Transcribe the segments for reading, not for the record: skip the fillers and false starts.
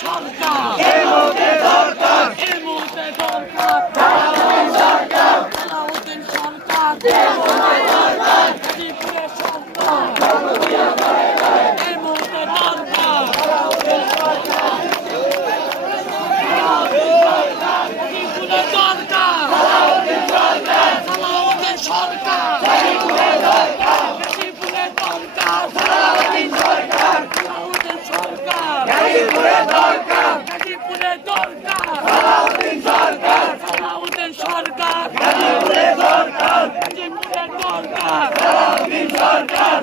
সরকার এই মুহূর্তে দরকার এই মুহূর্তে দরকার সালাউদ্দিন সরকার গাজীপুরের সরকার এই মুহূর্তে দরকার গাজীপুরের দরকার সালাউদ্দিন সরকার গাজীপুরের দরকার সালাউদ্দিন সরকার গাজীপুরের দরকার গাজীপুরের দরকার সালাউদ্দিন সরকার সালাউদ্দিন সরকার গাজীপুরের দরকার গাজীপুরের দরকার সালাউদ্দিন সরকার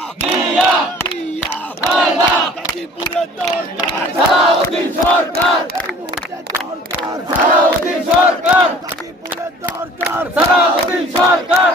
সালাউদ্দিন সরকার সালাউদ্দিন সরকার সালাউদ্দিন সরকার গাজীপুরের দরকার সালাউদ্দিন সরকার